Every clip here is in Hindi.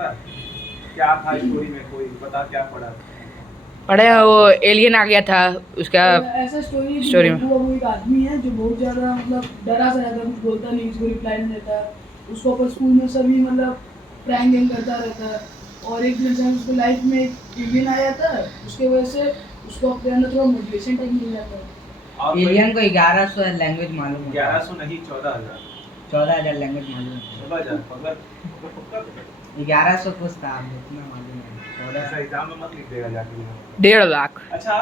पता है क्या था स्टोरी में? कोई बता क्या पढ़ा? पढ़े वो एलियन आ गया था उसका ऐसा स्टोरी में। वो एक आदमी है जो बहुत ज्यादा मतलब डरा सा रहता है, कुछ बोलता नहीं, किसी को रिप्लाई नहीं देता है। उसको पर स्कूल में सभी मतलब प्रैंक वैंक करता रहता है। और एक दिन अचानक उसको लाइफ में एक एलियन आ जाता है, उसके वजह से उसको अपने अंदर थोड़ा मोटिवेशन टाइप मिल जाता है। और एलियन को 1100 लैंग्वेज मालूम है। 1100 नहीं 14,000। 14,000 लैंग्वेज मालूम है। 14,000 पकड़ 1100 कुछ था, इतना मालूम है। ऐसा एग्जाम में मत लिख देगा जाके। 1.5 लाख। अच्छा,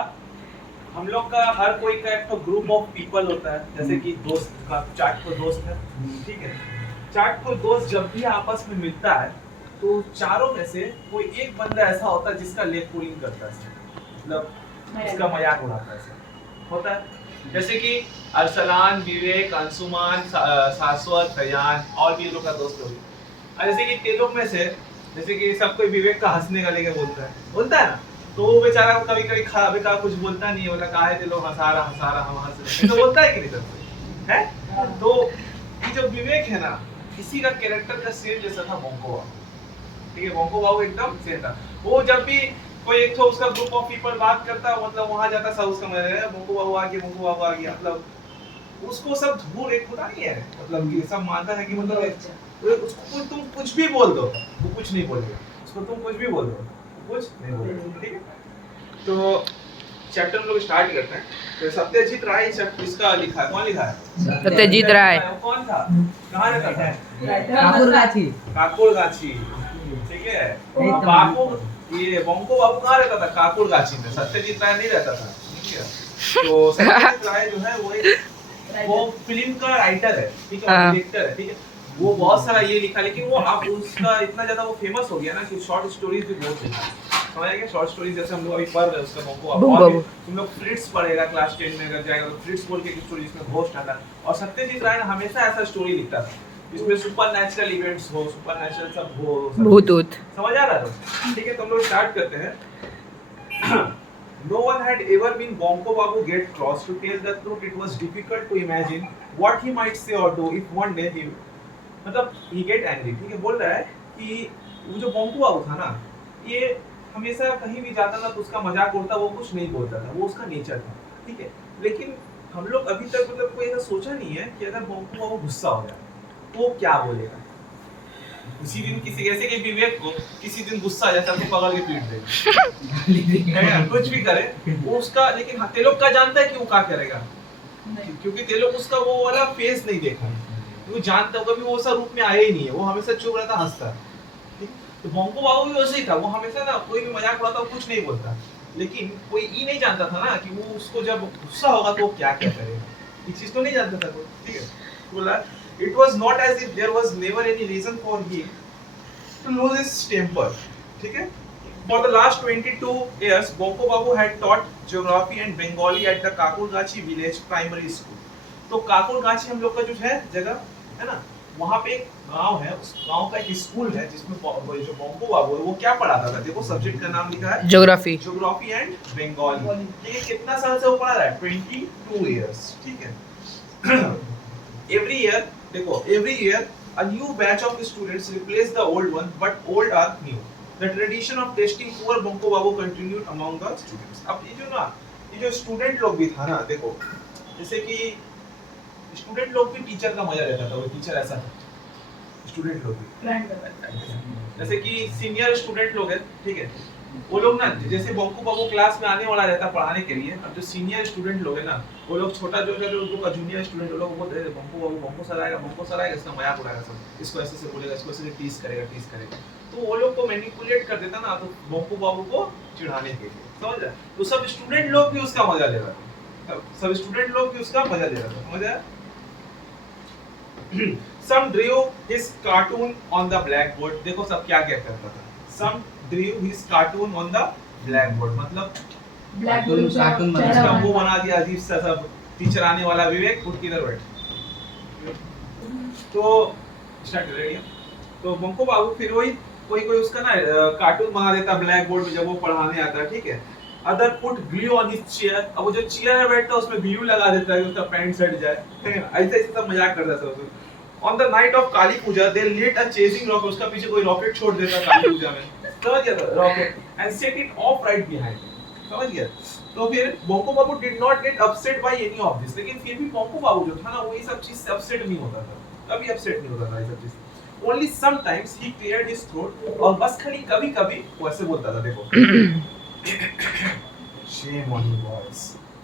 हम लोग का हर कोई का एक तो ग्रुप ऑफ पीपल होता है, जैसे कि दोस्त का चाट को दोस्त है, ठीक है। चाट को दोस्त जब भी आपस में मिलता है तो चारों में से कोई एक बंदा ऐसा होता है जिसका लेग पुलिंग करता है, मतलब इसका मजाक उड़ाता है, होता है। जैसे कि अरसलान, विवेक, अंशुमान, शाश्वत, रयान और भी लोग का दोस्त लोग। जैसे कि ते लोग में से जैसे कि सब कोई विवेक का हंसने का लेके बोलता है ना, तो वो बेचारा कभी कभी खा बेकार कुछ बोलता नहीं है, बोला कहा है ते लोग हंसा रहा हम हंस रहे, तो बोलता है कि नहीं सबसे है। तो ये जो विवेक है ना, इसी का कैरेक्टर का सेम जैसा था बोंको बाबू, ठीक है। बोंको बाबू एकदम सेम था। वो जब भी कोई एक तो उसका ग्रुप ऑफ पीपल बात करता, मतलब वहां जाता सब उसका मतलब बोंको बाबू आ गया, मतलब उसको सब धूल एक होता नहीं है, मतलब कि सब मानता है कि मतलब उसको तुम कुछ भी बोल दो वो कुछ नहीं बोलेगा, उसको तुम कुछ भी बोल दो कुछ नहीं बोलेगा, ठीक है। तो चैप्टर लोग स्टार्ट करते हैं। तो सत्यजीत राय इसका लिखा है, कौन लिखा है? सत्यजीत राय। कौन था, कहाँ रहता था? काकुरगाछी, ठीक है। बापू ये बोंको बाबू कहाँ रहता था? काकुरगाछी में। सत्यजीत राय नहीं रहता था, ठीक है। तो सत्यजीत राय जो है वो फिल्म का राइटर है, ठीक है, डायरेक्टर है, ठीक है। वो बहुत सारा ये लिखा, लेकिन वो अब उसका इतना ज्यादा वो फेमस हो गया ना कि शॉर्ट स्टोरीज भी बहुत लिखा है, समझ गया? शॉर्ट स्टोरीज जैसे हम लोग अभी पढ़ रहे हैं उसका बोंको बाबू, तुम लोग फ्रिट्स पढ़ेगा क्लास 10 में अगर जाएगा तो फ्रिट्स बोल के एक स्टोरी जिसमें घोस्ट आता है। और सत्यजीत राय हमेशा ऐसा स्टोरी लिखता था जिसमें सुपर नेचुरल इवेंट्स हो, सुपर नेचुरल सब हो, भूत। समझ आ रहा है? ठीक है, तो हम लोग स्टार्ट करते हैं। No one had ever been Bonko Babu get cross. To tell the truth, it was difficult to imagine what he might say or do if one day he, मतलब he get angry, ठीक है। बोल रहा है कि वो जो बोंको बाबू था ना, ये हमेशा कहीं भी जाता था तो उसका मजाक उड़ता, वो कुछ नहीं बोलता था, वो उसका नेचर था, ठीक है। लेकिन हम लोग अभी तक मतलब कोई ऐसा सोचा नहीं है कि अगर बोंको बाबू गुस्सा हो जाए तो क्या बोलेगा। किसी दिन किसी ऐसे के विवेक को किसी दिन गुस्सा आ जाता है तो पकड़ के पीट देगा, कुछ भी करे वो उसका। लेकिन हाँ, तेलोक का जानता है कि वो क्या करेगा, क्योंकि तेलोक उसका वो वाला फेस नहीं देखा, वो जानता होगा भी वो ऐसा रूप में आया ही नहीं है, वो हमेशा चुप रहता, हंसता। तो बोंको बाबू भी वैसे ही था, वो हमेशा ना कोई भी मजाक उड़ाता कुछ नहीं बोलता, लेकिन कोई ये नहीं जानता था ना कि वो उसको जब गुस्सा होगा तो क्या क्या करेगा, ये चीज तो नहीं जानता था कोई, ठीक है। बोला it was not as if there was never any reason for him to lose his temper, ठीक है। For the last 22 years, Bonko Babu had taught geography and Bengali at the Kakurgachi village primary school. तो काकुरगाछी हम लोग का जो है जगह है ना, वहाँ पे एक गांव है, उस गांव का एक स्कूल है जिसमें जो बोंको बाबू है वो क्या पढ़ाता था, देखो सब्जेक्ट का नाम लिखा है ज्योग्राफी एंड बंगाली। ये कितना साल से वो पढ़ा रहा है? 22 इयर्स, ठीक है। एवरी ईयर देखो, every year a new batch of students replace the old one, but old are new. The tradition of testing poor Bonko Babu continued among the students. अब ये जो स्टूडेंट लोग भी था ना, देखो जैसे कि स्टूडेंट लोग भी टीचर का मजा लेता था, वो टीचर ऐसा था, स्टूडेंट लोग भी जैसे कि सीनियर स्टूडेंट लोग हैं, ठीक है, वो लोग ना जैसे बोंको बाबू क्लास में आने वाला रहता पढ़ाने के लिए, अब जो सीनियर स्टूडेंट लोग हैं ना, वो लोग छोटा जो का जूनियर स्टूडेंट वो लोग बोलते हैं बोंको बाबू बोंको सर आएगा, इसका मजाक उड़ाएगा, सब इसको ऐसे से बोलेगा, इसको ऐसे टीज करेगा। तो वो लोग को मैनिपुलेट कर देता ना, तो बोंको बाबू को चिढ़ाने के लिए, समझ रहा? तो सब स्टूडेंट लोग भी उसका मजा ले रहा था, समझ आया? Some drew his cartoon on the blackboard. देखो सब क्या करता था। Some drew his cartoon on the blackboard, मतलब कार्टून उसका वो बना दिया अजीब सा, सब टीचर आने वाला, विवेक उठ किधर बैठ। तो स्टार्ट रेडी है। तो बोंको बाबू फिर वही कोई उसका ना कार्टून बना देता ब्लैक बोर्ड में जब वो पढ़ाने आता है, ठीक है। Other put glue on his chair, अब वो जो चेयर में बैठता है उसमें ग्लू लगा देता है कि उसका पैंट सट जाए, ठीक है ना, ऐसे सब मजाक करता था उसको। On the night of Kali Puja, they lit a chasing rocket. उसका पीछे कोई रॉकेट छोड़ देता काली पूजा में, समझ गया rocket, and set it off right behind, समझ गया। तो फिर बोंको बाबू did not get upset by any of this, लेकिन फिर भी बोंको बाबू जो था ना वो ये सब चीज से upset नहीं होता था, कभी upset नहीं होता था ये सब चीज। Only sometimes he cleared his throat, और बस खाली कभी-कभी वो ऐसे बोलता था, देखो shame on you boys,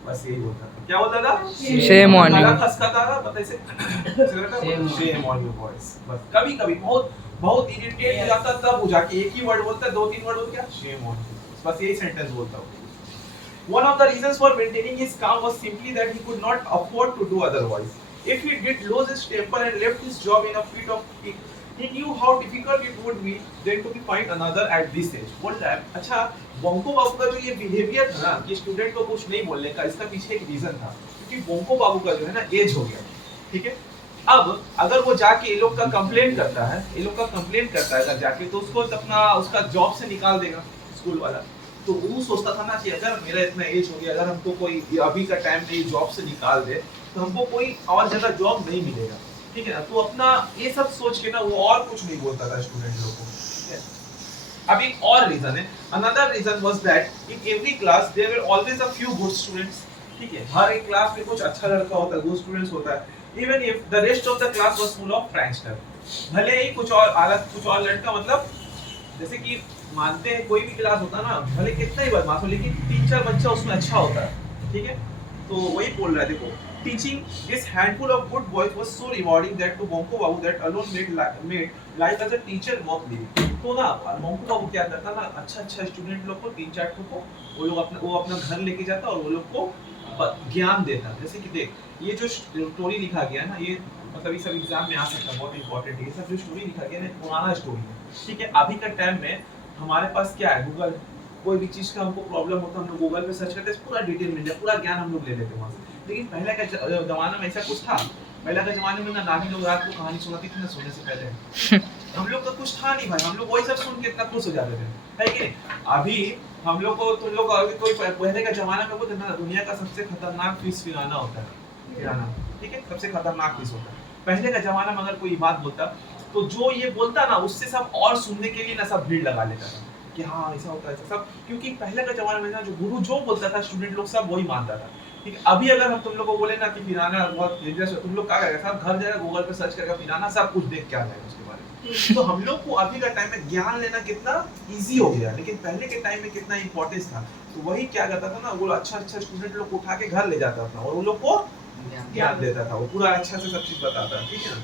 बस यही बोलता था। क्या बोलता था? Shame on you. गला खसकाता था, पता है shame on you boys, बस कभी-कभी बहुत इरिटेट हो जाता तब वो जाके एक ही वर्ड बोलता है, 2-3 वर्ड बोल क्या shame on you, बस यही सेंटेंस बोलता हूँ। One of the reasons for maintaining his calm was simply that he could not afford to do otherwise. If he did lose his temper and left his job in a fit of pique, he knew how difficult it would be then to find another at this age. बोल रहा है, अच्छा बोंको बाबू का जो ये बिहेवियर था ना कि स्टूडेंट को कुछ नहीं बोलने का, इसका पीछे एक रीजन था, क्योंकि बोंको बाबू का जो है ना एज हो गया, ठीक है। अब अगर वो जाके ये लोग का कंप्लेंट करता है, अगर जाके तो उसको अपना उसका जॉब से निकाल देगा स्कूल वाला। तो वो सोचता था ना कि अगर मेरा इतना एज हो गया, अगर हमको कोई अभी का टाइम में जॉब से निकाल दे तो हमको कोई और जगह जॉब नहीं मिलेगा, ठीक है ना। तो अपना ये सब सोच के ना वो और कुछ नहीं बोलता था स्टूडेंट लोगों को, ठीक है। अब एक और रीजन है, another reason was that in every class there were always a few good students, ठीक है। हर एक क्लास में कुछ अच्छा लड़का होता है, गुड स्टूडेंट्स होता है। Even if the rest of the class was full of prankster, भले ही कुछ और लड़का, मतलब जैसे कि मानते हैं कोई भी क्लास होता है ना, भले कितना ही बदमाश हो लेकिन 3-4 बच्चा उसमें अच्छा होता है, ठीक है। तो वही बोल रहा है, देखो teaching this handful of good boys was so rewarding that to Bonko Babu that alone made life as a teacher worth living. तो ना बोंको बाबू क्या करता ना, अच्छा स्टूडेंट लोग को 3-4 को वो अपना घर लेके जाता और वो लोग को ज्ञान देता। जैसे कि देख ये जो स्टोरी लिखा गया ना, ये मतलब ये सब एग्जाम में आ सकता है, बहुत इंपॉर्टेंट है। ये सब जो स्टोरी लिखा गया ना पुराना स्टोरी है, ठीक है। अभी का टाइम में हमारे पास क्या है, गूगल, कोई भी चीज का हमको प्रॉब्लम होता है हम लोग गूगल पे सर्च करते हैं, पूरा डिटेल मिल जाए, पूरा ज्ञान हम लोग ले लेते हैं वहां से। लेकिन पहले का जमाना में ऐसा कुछ था, पहले के जमाने में ना नानी लोग रात को कहानी सुनाती थी ना सोने से पहले, हम लोग का कुछ था नहीं भाई, हम लोग वही सब सुन के इतना खुश हो जाते थे, है कि नहीं। अभी हम लोग को तुम लोग अभी कोई पहले का जमाना में बोलते ना दुनिया का सबसे खतरनाक फिश पिराना होता है, पिराना, ठीक है, सबसे खतरनाक फिश होता है। पहले का जमाना में अगर कोई बात बोलता तो जो ये बोलता ना उससे सब और सुनने के लिए ना सब भीड़ लगा लेता था कि हाँ ऐसा होता है, ऐसा सब, क्योंकि पहले का जमाना में ना जो गुरु जो बोलता था स्टूडेंट लोग सब वही मानता था, ठीक है। अभी अगर हम तुम लोग को बोले ना कि पिराना बहुत डेंजरस है, तुम लोग क्या करेगा, सब घर जाएगा गूगल पे सर्च करेगा पिराना, सब कुछ देख के आ जाएगा उसके बारे में। तो हम लोग को अभी का टाइम में ज्ञान लेना कितना इजी हो गया, लेकिन पहले के टाइम में कितना इंपॉर्टेंस था। तो वही क्या करता था ना, वो अच्छा स्टूडेंट लोग को उठा के घर ले जाता था और वो लोग को ज्ञान देता था, वो पूरा अच्छा से सब चीज बताता था, ठीक है ना।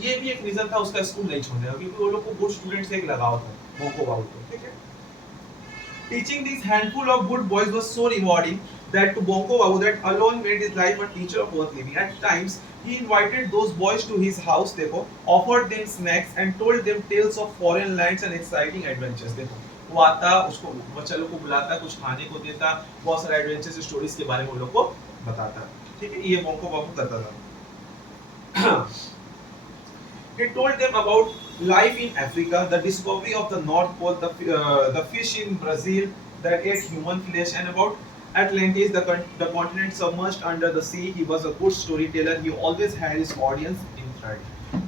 ये भी एक रीजन था उसका स्कूल नहीं छोड़ने का, क्योंकि वो लोग को गुड स्टूडेंट से एक लगाव था बोंको बाबू को, ठीक है। Teaching this handful of good boys was so rewarding that to Bonko Babu that alone made his life a teacher of worth living. At times he invited those boys to his house, देखो, offered them snacks and told them tales of foreign lands and exciting adventures। देखो वो आता, उसको बच्चा लोग को बुलाता, कुछ खाने को देता, बहुत सारे एडवेंचर्स स्टोरीज के बारे में वो लोग को बताता, ठीक है। ये बोंको बाबू करता था। He told them about life in Africa, the discovery of the North Pole, the fish in Brazil that ate human flesh, and about Atlantis, the continent submerged under the sea. He was a good storyteller. He always had his audience enthralled.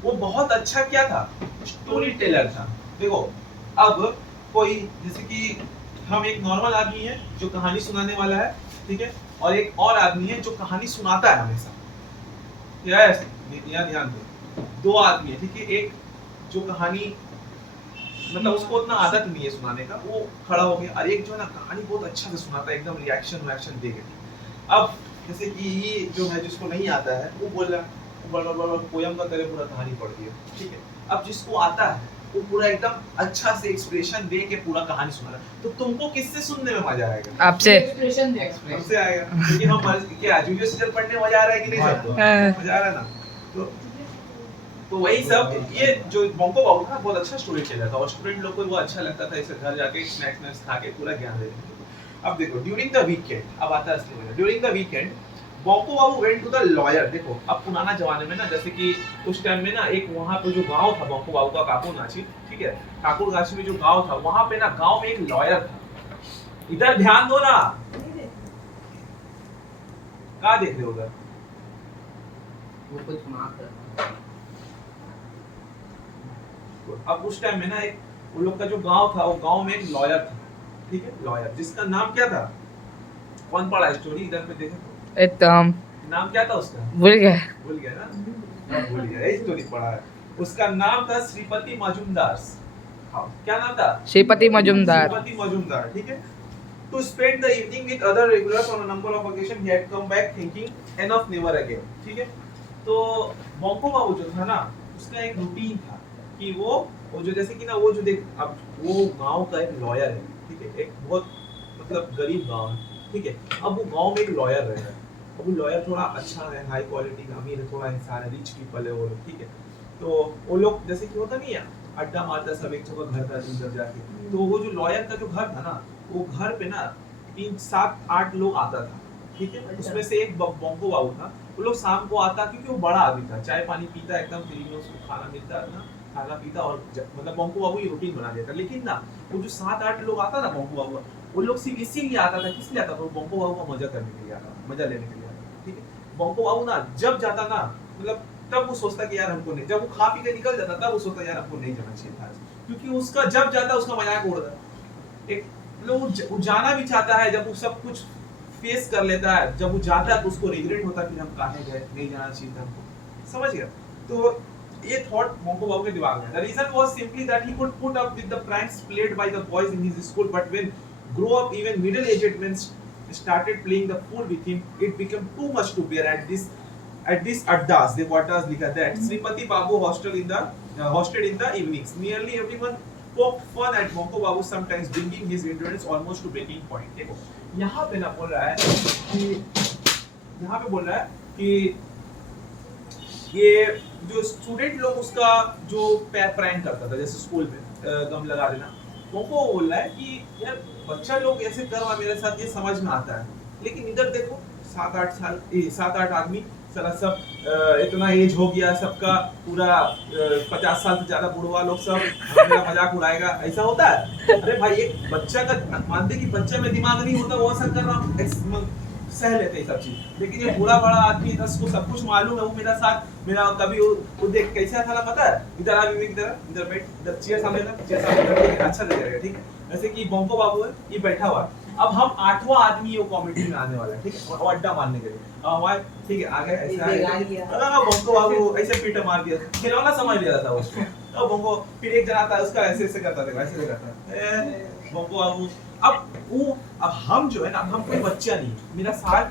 वो बहुत अच्छा क्या था, स्टोरी टेलर था। देखो अब कोई जैसे कि हम एक नॉर्मल आदमी है जो कहानी सुनाने वाला है, ठीक है, और एक और आदमी है जो कहानी सुनाता है हमेशा, यस ध्यान दो, दो आदमी है, ठीक है। एक जो कहानी मतलब उसको उतना आदत नहीं है सुनाने का, वो खड़ा हो गया, और एक जो है ना कहानी बहुत अच्छा से सुनाता है, एकदम रिएक्शन दे के। अब जैसे कि ये जो है जिसको नहीं आता है वो बोल रहा पोयम का तरह पूरा कहानी पढ़ दिया, ठीक है। अब जिसको आता है वो पूरा एकदम अच्छा से एक्सप्रेशन दे के पूरा कहानी सुना रहा है, तो तुमको किससे सुनने में मजा आएगा? आपसे। एक्सप्रेशन दे, हमसे आएगा, क्योंकि हम क्या जूनियर सीजन पढ़ने में मजा आ रहा है कि नहीं सबको? मजा आ रहा है ना। तो वही सब, ये जो बोंको बाबू था बहुत अच्छा स्टोरी टेलर था, और स्टूडेंट लोग को वो अच्छा लगता था, इसे घर जाके स्नैक्स खा के पूरा ज्ञान देते। अब देखो ड्यूरिंग द वीकेंड, अब आता है असली मजा। During the weekend Bonko Babu went to the lawyer. देखो अब पुराना जमाने में ना, जैसे कि उस टाइम में ना एक वहां पे जो गांव था बोंको बाबू का, काकुरगाछी, ठीक है, काकुरगाछी में जो गांव था वहां पे ना गांव में एक लॉयर था। इधर ध्यान दो ना, क्या देख रहे हो उधर? वो कुछ माफ कर स्कूल। अब उस टाइम में ना एक उन लोग का जो गांव था, वो गांव में एक लॉयर था, ठीक है, लॉयर, जिसका नाम क्या था? कौन पढ़ा स्टोरी इधर पे देखे तो? एकदम नाम क्या था उसका? भूल गया। भूल गया ना? हाँ, भूल गया, यही स्टोरी पढ़ा है। उसका नाम था श्रीपति मजूमदार। हाँ, क्या नाम था? श्रीपति मजूमदार। श्रीपति मजूमदार, ठीक है। To spend the evening with other regulars on a number of occasions, he had come back thinking, enough, never again, ठीक है। तो बॉन्को बाबू जो था ना, उसका एक रूटीन था कि वो जो जैसे कि ना, वो जो देख, अब वो गांव का एक लॉयर है, ठीक है, एक बहुत मतलब गरीब गांव है, ठीक है। अब वो गांव में एक लॉयर रह रहा है, अब वो लॉयर थोड़ा अच्छा है, हाई क्वालिटी का अमीर है, थोड़ा इंसान है, रिच पीपल है वो लोग, ठीक है। तो वो लोग जैसे कि होता नहीं है, अड्डा मारता सब एक जगह घर का दूसरा जाके, तो वो जो लॉयर का जो घर था ना, वो घर पे ना 3-7-8 लोग आता था, ठीक है। उसमें से एक बॉन्को बाबू था। वो लोग शाम को आता क्योंकि वो बड़ा आदमी था, चाय पानी पीता एकदम फ्री में, उसको खाना मिलता था, खाना पीता, और मतलब बॉन्को बाबू ये रूटीन बना देता। लेकिन ना वो जो 7-8 लोग आता ना बॉन्को बाबू, वो लोग सिर्फ इसीलिए आता था, किस लिए आता था? वो बॉन्को बाबू का मजा करने के लिए आता, मजा लेने के लिए आता, ठीक है। बॉन्को बाबू ना जब जाता ना, मतलब तब वो सोचता कि यार हमको नहीं, जब वो खा पी के निकल जाता तब वो सोचता यार हमको नहीं जाना चाहिए था, क्योंकि उसका जब जाता उसका मजाक उड़ता। एक लोग वो जाना भी चाहता है, जब वो सब कुछ फेस कर लेता है, जब वो जाता है तो उसको रिग्रेट होता है कि हम काहे गए, नहीं जाना चाहिए था हमको, समझ गया? तो ये थॉट बॉन्को बाबू के दिमाग में। The reason was simply that he could put up with the pranks played by the boys in his school, but when grow up even middle aged men started playing the fool with him, it became too much to bear at this addas, the quarters likha that Srimati Babu hosted in the evenings. Nearly everyone poked fun at Bonko Babu, sometimes bringing his endurance almost to breaking point. देखो यहाँ पे ना बोल रहा है कि ये जो स्टूडेंट लोग उसका जो प्रैंक करता था, जैसे स्कूल में गम लगा देना, बोंको बोल रहा है कि यार बच्चा लोग ऐसे कर रहा मेरे साथ, ये समझ में आता है, लेकिन इधर देखो 7-8 आदमी सारा सब इतना एज हो गया सबका, पूरा 50 साल से ज्यादा बुढ़वा लोग सब मेरा मजाक उड़ाएगा, ऐसा होता है? अरे भाई एक बच्चा का मानते कि बच्चे में दिमाग नहीं होता, वो ऐसा कर रहा, सह लेते हैं सब चीज, लेकिन ये बूढ़ा बड़ा आदमी उसको सब कुछ मालूम है, वो मेरा साथ मेरा कभी वो देख कैसा था पता है, इधर आ भी इधर बैठ, इधर चेयर सामने रख, अच्छा लगेगा, ठीक है। जैसे कि बॉन्को बाबू है, ये बैठा हुआ, अब हम 8वां आदमी वो कॉमेडी में आने वाला है, ठीक है, और अड्डा मारने के लिए, ठीक है, आ गए ऐसा बॉन्को बाबू ऐसे पीटा मार दिया, खिलौना समझ लिया था उसको। तो बॉन्को फिर एक जना था उसका ऐसे ऐसे करता था, ऐसे करता बॉन्को बाबू। अब हम जो है ना, हम कोई बच्चा नहीं, मेरा साथ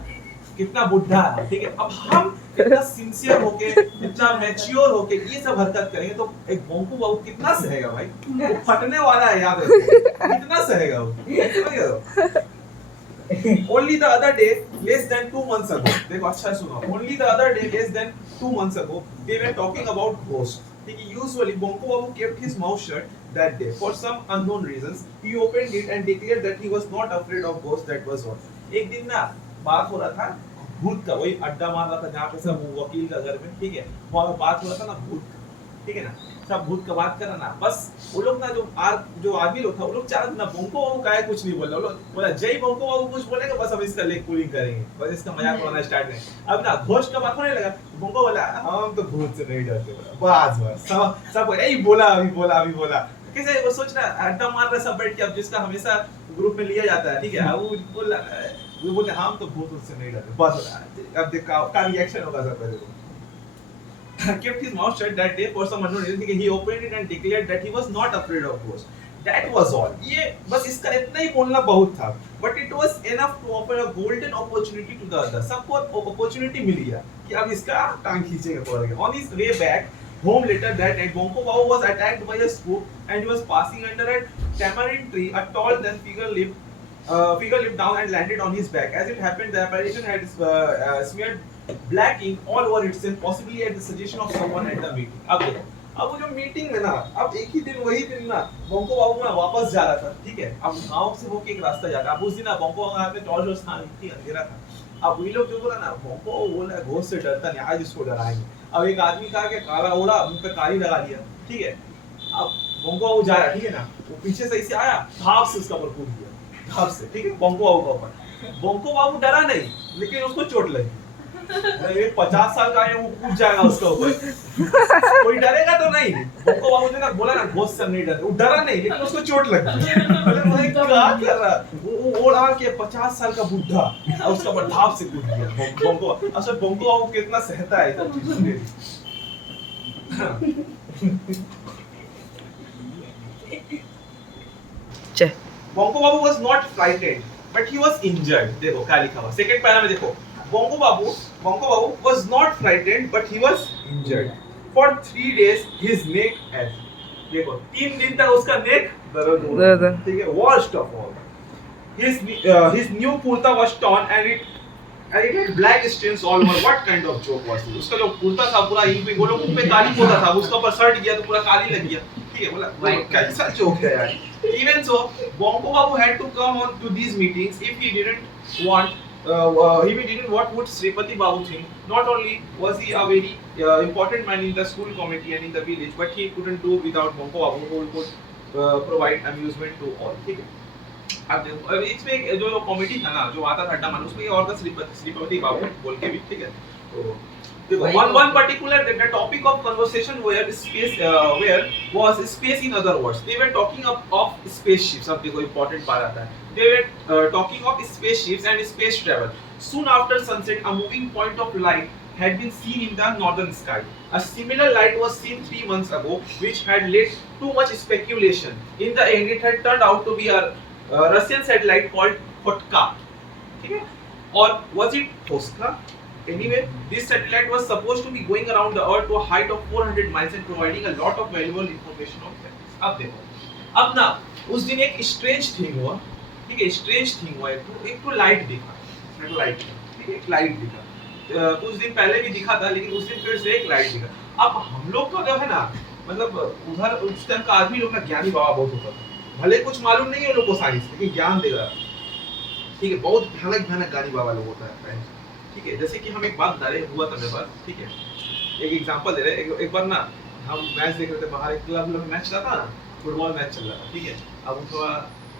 कितना बुढ़ा है, ठीक है, अब हम इतना सिंसियर होके, इतना मैच्योर होके ये सब हरकत करेंगे तो एक बॉन्को बाबू कितना सहेगा भाई, वो फटने वाला है, याद रखो कितना सहेगा वो। Only the other day, less than 2 months ago, देखो अच्छा सुनो, only the other day, less than 2 months ago, they were talking about ghosts. Usually, Bonko Babu kept his mouth shut that day. For some unknown reasons, he opened it and declared that he was not afraid of ghosts. That was all. एक दिन ना बात हो रहा था भूत का, वही अड्डा मार रहा था जहाँ पे सब वकील का घर में, ठीक है, वहाँ बात हो रहा था ना भूत, ठीक है ना, सब भूत का बात करा ना, बस वो लोग ना जो आदमी लोग था, वो लोग चाह ना बॉन्को बाबू का कुछ नहीं बोला, वो लोग बोला जय बॉन्को बाबू कुछ बोलेगा बस हम इसका लेग पुलिंग करेंगे, बस इसका मजाक उड़ाना स्टार्ट करेंगे। अब ना घोस्ट का बात होने लगा, बॉन्को बोला हम तो भूत से नहीं डरते, बस सब यही बोला, अभी बोला कैसे, वो सोच रहा अड्डा मार रहा सब बैठ के, अब जिसका हमेशा ग्रुप में लिया जाता है, ठीक है, वो बोले हम तो भूत से नहीं डरते, बस अब देख का रिएक्शन होगा सब पहले। Kept his mouth shut that day for some unknown reason. He opened it and declared that he was not afraid of ghosts. That was all. ये बस इसका इतना ही बोलना बहुत था. But it was enough to offer a golden opportunity to the other. सबको opportunity मिल गया कि अब इसका टांग खींचेगा पड़ेगा. On his way back home later that night, Bonko Babu was attacked by a spook and he was passing under a tamarind tree. A tall than figure leaped down and landed on his back. As it happened, the apparition had smeared black ink all over itself, possibly at the suggestion of someone at the meeting. अब देखो, अब वो जो मीटिंग में ना, अब एक ही दिन वही दिन ना बॉन्को बाबू ना वापस जा रहा था, ठीक है, अब गांव से होके एक रास्ता जाता, अब उस दिन ना बॉन्को बाबू यहाँ पे टॉर्च था, ठीक अंधेरा था, अब वही लोग जो बोला ना बॉन्को बोला घोस्ट से डरता नहीं, आज इसको डराएंगे। अब एक आदमी कहा कि काला ओढ़ा, मुंह पे काली लगा दिया, ठीक है, अब बॉन्को बाबू जा रहा, ठीक है ना, वो पीछे से ऐसे आया, धाप से उसका ऊपर कूद गया, धाप से, ठीक है, बॉन्को बाबू का ऊपर। बॉन्को बाबू डरा नहीं, लेकिन उसको चोट लगी, अरे 50 साल का है, वो कूद जाएगा उसका ऊपर। कोई डरेगा तो नहीं। बोंको बाबू ने ना बोला ना घोस्ट से नहीं डर, वो डरा नहीं लेकिन उसको चोट लग गई। अरे भाई क्या कर रहा, वो रहा कि 50 साल का बुढ़ा और उसका ऊपर धाप से कूद गया बोंको। अच्छा बोंको बाबू कितना सहता है सब चीजें। चे बोंको बाबू was not frightened, but he was injured. देखो क्या लिखा हुआ सेकंड पैरा में देखो, बोंको बाबू was not frightened, but he was injured. For 3 days his neck ached. देखो 3 दिन तक उसका नेक दर्द हो रहा है, ठीक है, worst of all. His new kurta was torn and it had black stains all over. What kind of joke was this? उसका जो कुर्ता था पूरा इन पे गोलों पे काली पोता था, उसका ऊपर शर्ट गया तो पूरा काली लग गया, ठीक है, बोला कैसा जोक है यार। Even so, Bonko Babu had to come on to these meetings if he didn't want what would Sripati Babu think. Not only was he a very important man in the school committee and in the village, but he couldn't do without Bonko Babu, who could provide amusement to all. ठीक है, अब देखो अब इसमें जो कॉमेडी था ना, जो आता था अड्डा मान, उसमें और था श्रीपति बाबू बोल के भी, ठीक है। तो देखो one particular the topic of conversation where was space. In other words, they were talking of spaceships. अब देखो important part आता है, they were talking of spaceships and space travel. Soon after sunset, a moving point of light had been seen in the northern sky. A similar light was seen 3 months ago, which had led to much speculation. In the end, it had turned out to be a Russian satellite called Fotka. Okay? Or was it Foska? Anyway, this satellite was supposed to be going around the Earth to a height of 400 miles and providing a lot of valuable information on space. अब देखो, अब ना उस दिन एक strange thing हुआ, ठीक है, strange thing हुआ, एक तो लाइट दिखा, satellite, ठीक है, एक लाइट दिखा। कुछ दिन पहले भी दिखा था, लेकिन उस दिन फिर से एक लाइट दिखा। अब हम लोग का जो है ना, मतलब उधर उस टाइम का आदमी लोग ना ज्ञानी बाबा बहुत होता था, भले कुछ मालूम नहीं है उन लोग को साइंस, लेकिन ज्ञान दे रहा, ठीक है, बहुत भयानक भयानक ज्ञानी बाबा लोग होता है, ठीक है। जैसे कि हम एक बात बता रहे, हुआ था मेरे पास, ठीक है, एक एग्जांपल दे रहे, एक बार ना हम मैच देख रहे थे बाहर, एक क्लब में मैच चला था ना, फुटबॉल मैच चल रहा था, ठीक है। अब थोड़ा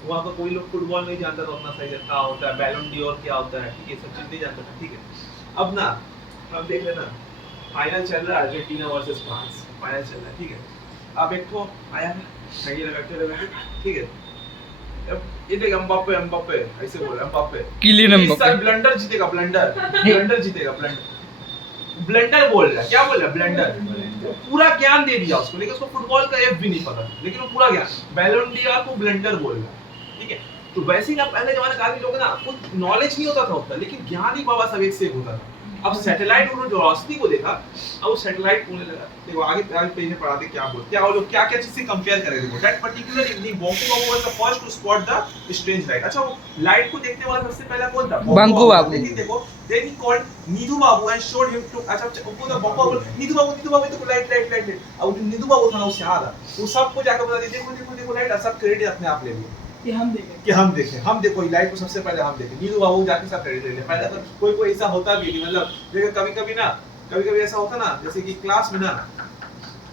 वहाँ पर कोई लोग फुटबॉल नहीं जानता था उतना सही, क्या होता है बैलन डी'ओर क्या होता है, ठीक है, सब चीज नहीं जानता था, ठीक है। अब ना हम देख रहे ना, फाइनल चल रहा है, अर्जेंटीना वर्सेस फ्रांस, फाइनल चल रहा है, ठीक है। अब एक तो आया सही लगा, ठीक है, ये देख एम्बाप्पे ऐसे बोल, एम्बाप्पे किलियन एम्बाप्पे ब्लंडर जीतेगा, ब्लंडर जीतेगा, ब्लंडर बोल रहा है, क्या बोल रहा है, ब्लंडर। पूरा ज्ञान दे दिया उसको, लेकिन उसको फुटबॉल का एफ भी नहीं पता, लेकिन वो पूरा ज्ञान बैलन डी'ओर को ब्लंडर बोल रहा है, ठीक है। तो वैसे ही ना पहले जमाने के आदमी लोग ना कुछ नॉलेज नहीं होता था उतना, लेकिन ज्ञान ही बाबा सब एक से एक होता था। अब सैटेलाइट उन्होंने जो रोशनी को देखा, अब सैटेलाइट बोलने लगा, देखो आगे पेज में पढ़ा दे क्या बोलते, क्या वो लोग क्या क्या चीज से कंपेयर करेंगे। देखो that particular evening Bonko Babu was the first to spot the strange light. अच्छा वो लाइट को देखने वाला सबसे पहला कौन था, बोंको बाबू। लेकिन देखो then he called Nidu Babu and showed him to, अच्छा उनको तो बोंको बाबू नीदू बाबू तो लाइट, अब नीदू बाबू था ना उससे याद वो सबको जाकर बता दिया, देखो लाइट, सब क्रेडिट अपने आप ले लिया कि हम देखें, हम देखो लाइट को सबसे पहले हम देखें, नीदू बाबू जाके सब क्रेडिट ले ले। पहले तो कोई ऐसा होता भी कि मतलब देखो कभी ऐसा होता ना, जैसे कि क्लास में ना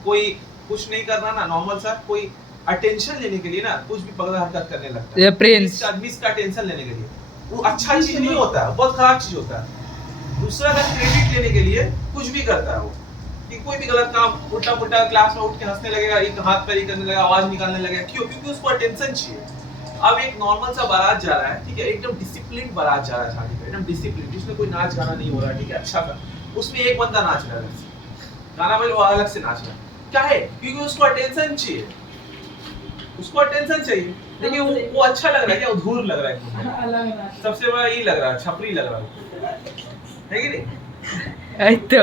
कोई कुछ नहीं कर रहा ना, नॉर्मल सा कोई अटेंशन लेने के लिए ना कुछ भी पगला हरकत करने लगता है, प्रिंस आदमी इसका अटेंशन लेने के लिए, वो अच्छा चीज नहीं होता है, बहुत खराब चीज होता है। दूसरा का क्रेडिट लेने के लिए कुछ भी करता है वो, कि कोई भी गलत काम उल्टा क्लास में उठ के हंसने लगेगा, एक हाथ पैर करने लगेगा, आवाज निकालने लगेगा, क्यों? क्योंकि उसको अटेंशन चाहिए। अब एक नॉर्मल सा बारात जा रहा है, ठीक है, एकदम डिसिप्लिन बारात जा रहा है शादी पे, एकदम डिसिप्लिन, जिसमें कोई नाच गाना नहीं हो रहा है, ठीक है, अच्छा सा, उसमें एक बंदा नाच रहा है, गाना भाई वो अलग से नाच रहा है, क्या है? क्योंकि उसको अटेंशन चाहिए, लेकिन वो अच्छा लग रहा है क्या, अधूर लग रहा है, सबसे बड़ा ये लग रहा है, छपरी लग रहा है कि नहीं? तो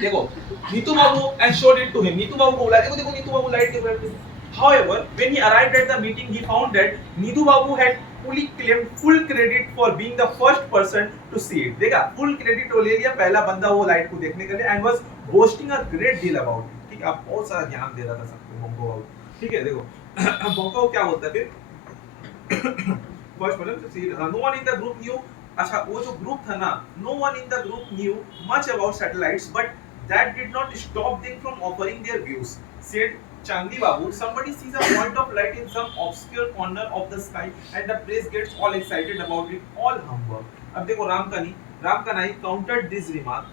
देखो नीतू बाबू and showed it to him, Neetu बाबू को बोला, देखो नीतू बाबू लाइट के बैठे। However, when he arrived at the meeting, he found that Needu Babu had fully claimed full credit for being the first person to see it. देखा, full credit वो ले लिया, पहला बंदा वो लाइट को देखने के लिए, and was boasting a great deal about it. ठीक है, आप बहुत सारा ज्ञान दे रहा था सबको बोंको बाबू, ठीक है। देखो बोंको क्या बोलता है फिर, first person to see it. No one in the group knew, अच्छा वो जो ग्रुप था ना, no one in the group knew much about satellites, but that did not stop them from offering their views. Said Chandi Babu, somebody sees a point of light in some obscure corner of the sky and the press gets all excited about it, all humbug. अब देखो राम कनी Ramkanai countered this remark.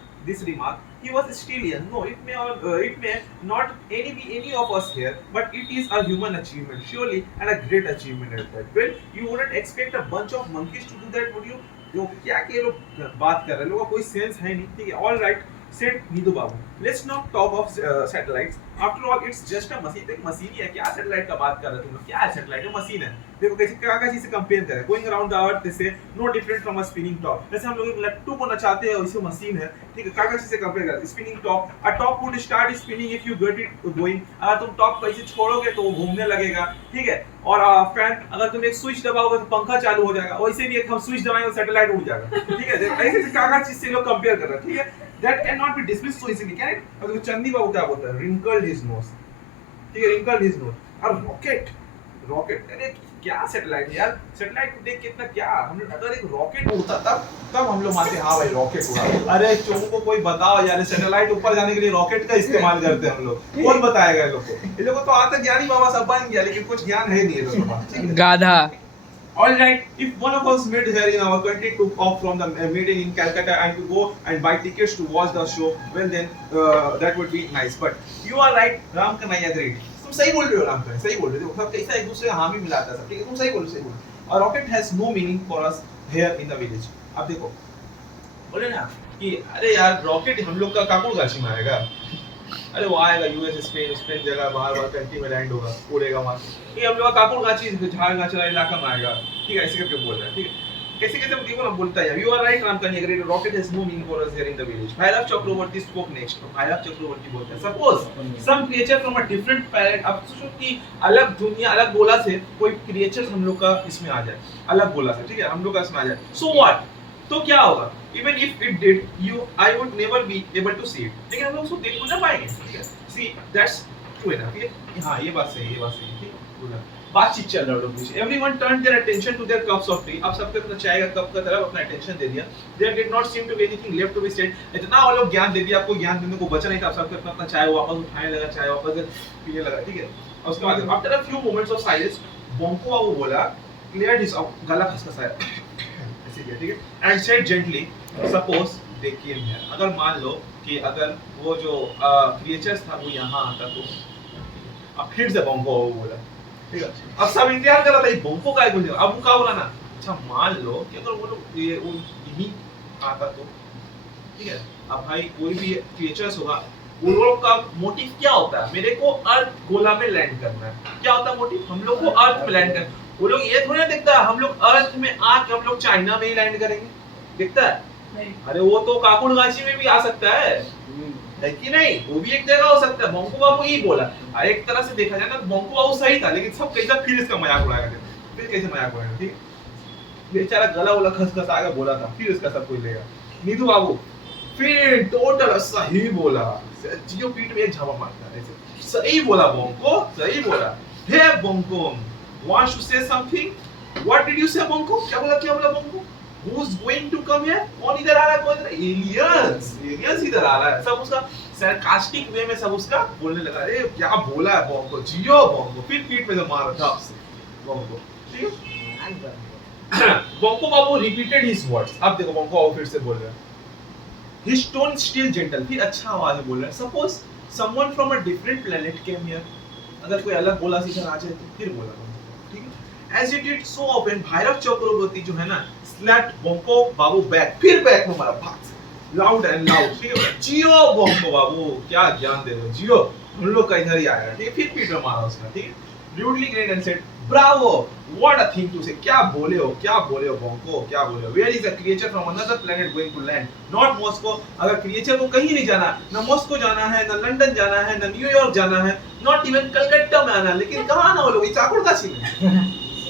He was still young. No, it may not any of us here, but it is a human achievement, surely, and a great achievement at that. Well, you wouldn't expect a bunch of monkeys to do that, would you? जो क्या के लोग बात कर रहे हैं, लोगों का कोई सेंस है नहीं, ठीक है? All right, said Nidu Babu. Let's not talk of satellites. After all, it's just a machine. एक मशीन ही है, क्या सैटेलाइट का बात कर रहे हो तुम लोग? क्या है सैटेलाइट? वो मशीन है. देखो कैसे क्या चीज से कंपेयर करें. Going around the earth से no different from a spinning top. जैसे हम लोग एक लट्टू को नचाते हैं, वैसे मशीन है, ठीक है? क्या चीज से कंपेयर करें? Spinning top. A top would start spinning if you get it going. अगर तुम टॉप को ऐसे छोड़ोगे तो वो घूमने लगेगा, ठीक है? और फैन, अगर तुम एक स्विच दबाओगे तो पंखा चालू हो जाएगा. वैसे भी एक हम स्विच दबाएंगे तो सैटेलाइट उड़ जाएगा, ठीक है? ऐसे क्या चीज से लोग कंपेयर कर रहे हैं, ठीक है? That cannot be dismissed so easily, can it? और देखो चंदी बाबू क्या बोलता है? Wrinkled his nose, ठीक है? Wrinkled his nose. और रॉकेट, अरे क्या सैटेलाइट यार? सैटेलाइट को देख कितना क्या, हम अगर एक रॉकेट उड़ता तब हम लोग मानते हाँ भाई रॉकेट उड़ा. अरे चोमू को कोई बताओ यार, सैटेलाइट ऊपर जाने के लिए रॉकेट का इस्तेमाल करते हैं हम लोग. कौन बताएगा इन लोग को? इन लोगों को तो आज तक ज्ञानी बाबा सब बन गया, लेकिन कुछ ज्ञान है नहीं लोगों के पास. गाधा. All right, if one of us made here in our country took off from the meeting in Calcutta and to go and buy tickets to watch the show, well then that would be nice. But you are right, Ram Kanai agreed. तुम सही बोल रहे हो राम kanai, सही बोल रहे हो. सब कैसा एक दूसरे का हामी मिलाता है सब, ठीक है? तुम सही बोल रहे हो. A rocket has no meaning for us here in the village. अब देखो, बोले ना कि अरे यार रॉकेट हम लोग का काकुड़गाछी में आएगा. अरे वो आएगा यूएस स्पेन जगह बाहर कंट्री में लैंड होगा, उड़ेगा वहां से. ये हम लोग का काकुड़गाछी झाड़ गाछ वाला इलाका में आएगा, ठीक है? ऐसे करके बोल रहा है, ठीक है? कैसे देखो ना बोलता है. You are right, Ram Kanai agreed. Rocket has no meaning for us here in the village. Bhairav Chakravarti spoke next. तो Bhairav Chakravarti बोलता है, suppose some creature from a different planet. अब सोचो कि अलग दुनिया, अलग गोला से कोई क्रिएचर हम लोग का इसमें आ जाए, अलग गोला से, ठीक है? हम लोग का इसमें आ जाए. So what? तो क्या होगा? Even if it did, I would never be able to see it. लेकिन हम लोग उसको देख ना पाएंगे, ठीक है? See, that's true enough. ठीक है? हाँ ये बात सही है, ठीक है? बातचीत चल रहा है लोग बीच. Everyone turned their attention to their cups of tea. अब सबके अपना चाय का कप का तरफ अपना attention दे दिया. There did not seem to be anything left to be said. इतना वो लोग ज्ञान दे दिया, आपको ज्ञान देने को बचा नहीं था. सबके अपना चाय वापस उठाने लगा, चाय वापस पीने लगा, ठीक है? और उसके बाद after a few moments of silence, बोंको बाबू बोला, cleared his गला खसखसाया, ऐसे किया, ठीक है? And said gently, suppose देखिए अगर मान लो कि अगर वो जो क्रिएचर्स था वो यहाँ आता तो. अब फिर से बोंको बाबू बोला, ठीक है? अब सब इंतजार कर रहा था ये बोंको का बोल. अब वो क्या बोला ना, अच्छा मान लो कि अगर वो लोग ये यही आता तो, ठीक है? अब भाई कोई भी क्रिएचर्स होगा, वो लोग का मोटिव क्या होता है? मेरे को अर्थ गोला में लैंड करना है. क्या होता है मोटिव? हम लोग को अर्थ में लैंड करना. वो लोग ये थोड़ी ना देखता है हम लोग अर्थ में आके हम लोग चाइना में ही लैंड करेंगे, देखता है? नहीं. अरे वो तो काकुड़गाछी में भी आ सकता है कि नहीं? वो भी एक जगह हो सकता है. बोंको बाबू ही बोला. एक तरह से देखा जाए ना बोंको बाबू सही था, लेकिन सब कैसा फिर इसका मजाक उड़ाया गया. फिर कैसे मजाक उड़ाया, ठीक है? बेचारा गला वाला खसखसा बोला था, फिर इसका सब कोई लेगा. नीतू बाबू फिर टोटल सही बोला. जियो पीठ में एक झापा मारता है, ऐसे सही बोला बोंको, सही बोला. हे बोंको, wants to say something? What did you say बोंको? क्या बोला बोंको? Who's going to come here? कौन इधर आ रहा है? कौन इधर? Aliens इधर आ रहा है. सब उसका sarcastic वे में सब उसका बोलने लगा. अरे क्या बोला है बोंको? जियो बोंको. फिर पीठ पे जो मारा था आपसे बोंको, ठीक है? बोंको बाबू repeated his words. अब देखो बोंको बाबू फिर से बोल रहा है. His tone still gentle. फिर अच्छा आवाज में बोल रहा है. Suppose someone from a different planet came here. अगर कोई अलग गोला से इधर आ जाए तो फिर बोला, ठीक है? As it did so often, Bhairav चक्रवर्ती जो है ना slapped बोंको बाबू बैक. फिर बैक में मारा भाग, loud and loud, ठीक है? जियो बोंको बाबू, क्या ज्ञान दे रहे हो? जियो, हम लोग का इधर ही आया, ठीक है? फिर पीठ में मारा उसका, ठीक है? Rudely grinned and said, "Bravo! What a thing to say! क्या बोले हो बोंको, क्या बोले हो? Where is a creature from another planet going to land? Not Moscow. अगर क्रिएचर को कहीं नहीं जाना, ना मॉस्को जाना है, ना लंदन जाना है, ना न्यूयॉर्क जाना है, नॉट इवन कलकत्ता में आना, लेकिन कहाँ ना वो लोग चाकुड़गाछी में.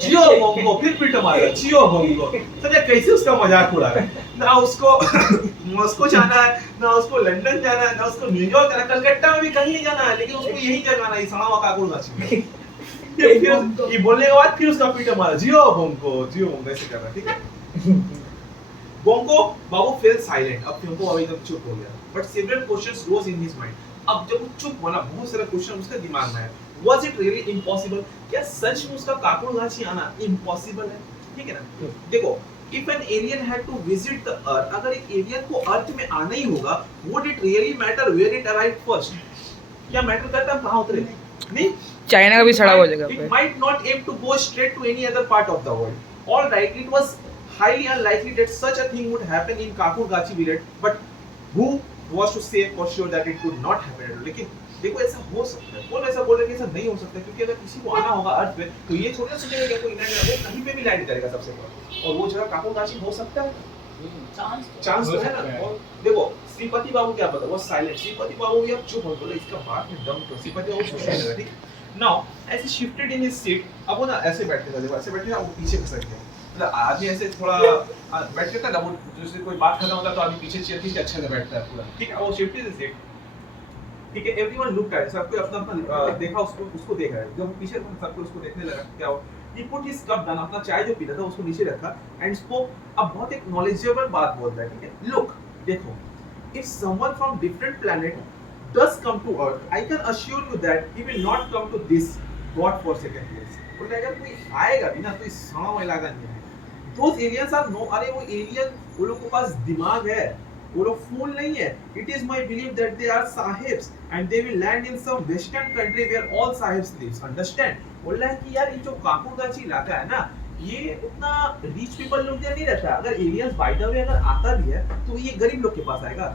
जियो बोंको, फिर पीठ मारा. जियो बोंको. समझे कैसे उसका मजाक उड़ा रहा है? ना उसको मॉस्को जाना है, ना उसको लंदन जाना है, ना उसको न्यूयॉर्क जाना, कलकत्ता में भी कहीं नहीं जाना है, लेकिन उसको यही जगह आना है, सड़ा काकुड़गाछी में. फिर ये बोलने के बाद फिर उसका पीठ मारा. जियो बोंको ऐसे कर रहा है, ठीक है? Bonko Babu fell silent. अब बोंको बाबू एकदम चुप हो गया. But several questions rose in his mind. अब जब वो चुप हुआ ना, बहुत सारे क्वेश्चन उसके दिमाग में आए. Was it really impossible? क्या सच में उसका काकुड़गाछी आना इम्पॉसिबल है? ठीक है ना? देखो If an alien had to visit the earth, अगर एक एलियन को अर्थ में आना ही होगा, would it really matter where it arrived first? क्या मैटर करता है कहाँ उतरे? नहीं. चाइना का भी सड़ा हो जाएगा। It might not aim to go straight to any other part of the world. All right, it was highly unlikely that such a thing would happen in Kakurgachi village, but who was to say for sure that it could not happen? लेकिन देखो ऐसा हो सकता है, कौन ऐसा बोल रहा है कि ऐसा नहीं हो सकता, क्योंकि अगर किसी को आना होगा अर्थ पे तो ये थोड़ी ना सोचेगा कि कोई लैंड करेगा, वो कहीं पे भी लैंड करेगा सबसे पहले, और वो जगह काकोगाची हो सकता है, चांस तो है ना। और देखो श्रीपति बाबू क्या पता, वो साइलेंट, श्रीपति बाबू भी अब चुप हो गए, इसका बात में दम तो श्रीपति बाबू सोचने लगा, ठीक। Now as he shifted in his seat, अब वो ना ऐसे बैठते थे, देखो ऐसे बैठते थे, वो पीछे खसक गया, मतलब आदमी ऐसे थोड़ा बैठते था ना, वो जैसे कोई बात खत्म होता तो आदमी पीछे चेयर के अच्छे से बैठता है पूरा, ठीक है। वो शिफ्टेड इन सीट, ठीक है। एवरीवन लुक्ड एट, सबको अपना अपना देखा, उसको देख रहा है, जब पीछे सबको उसको देखने लगा, क्या हो, he put his cup down, अपना चाय जो पीता था उसको नीचे रखा, and spoke, अब बहुत एक knowledgeable बात बोलता है, ठीक है। Look, देखो, if someone from different planet does come to Earth, I can assure you that he will not come to this God-forsaken place. बोलता है अगर कोई आएगा भी ना तो इस सड़ा हुआ इलाका नहीं है। Those aliens are no, अरे वो alien, वो लोग के पास दिमाग है, वो लोग फूल नहीं है। It is my belief that they are sahibs and they will land in some western country where all sahibs lives. Understand? बोल रहा है कि यार ये जो काकुगाची इलाका है ना, ये उतना रिच पीपल लोग नहीं रहता। अगर एलियंस बाय द वे अगर आता भी है तो ये गरीब लोग के पास आएगा।